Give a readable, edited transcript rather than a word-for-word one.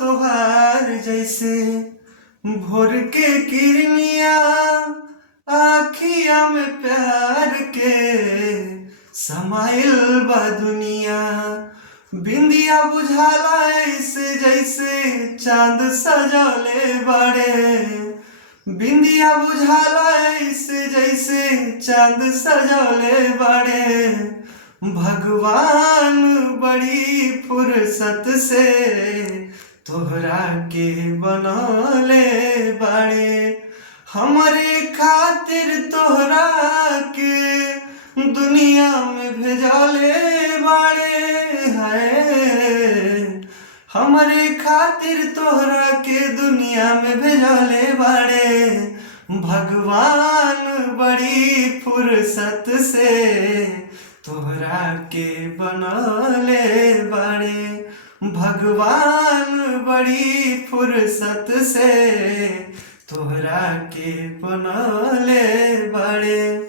तोहार जैसे भोर के किरनिया आखिया में प्यार के समाइल बा दुनिया। बिंदिया बुझाला ऐसे जैसे चांद सजौले बड़े। बिंदिया बुझाला ऐसे जैसे चांद सजौले बड़े। भगवान बड़ी फुर्सत से तोहरा के बनौले बड़े। हमरे खातिर तोहरा के दुनिया में भेजले बड़े है। हमरे खातिर तोहरा के दुनिया में भेजले बड़े। भगवान बड़ी फुर्सत से तोहरा के बनौले बड़े। भगवान बड़ी फुर्सत से तोहरा के बनौले बड़े।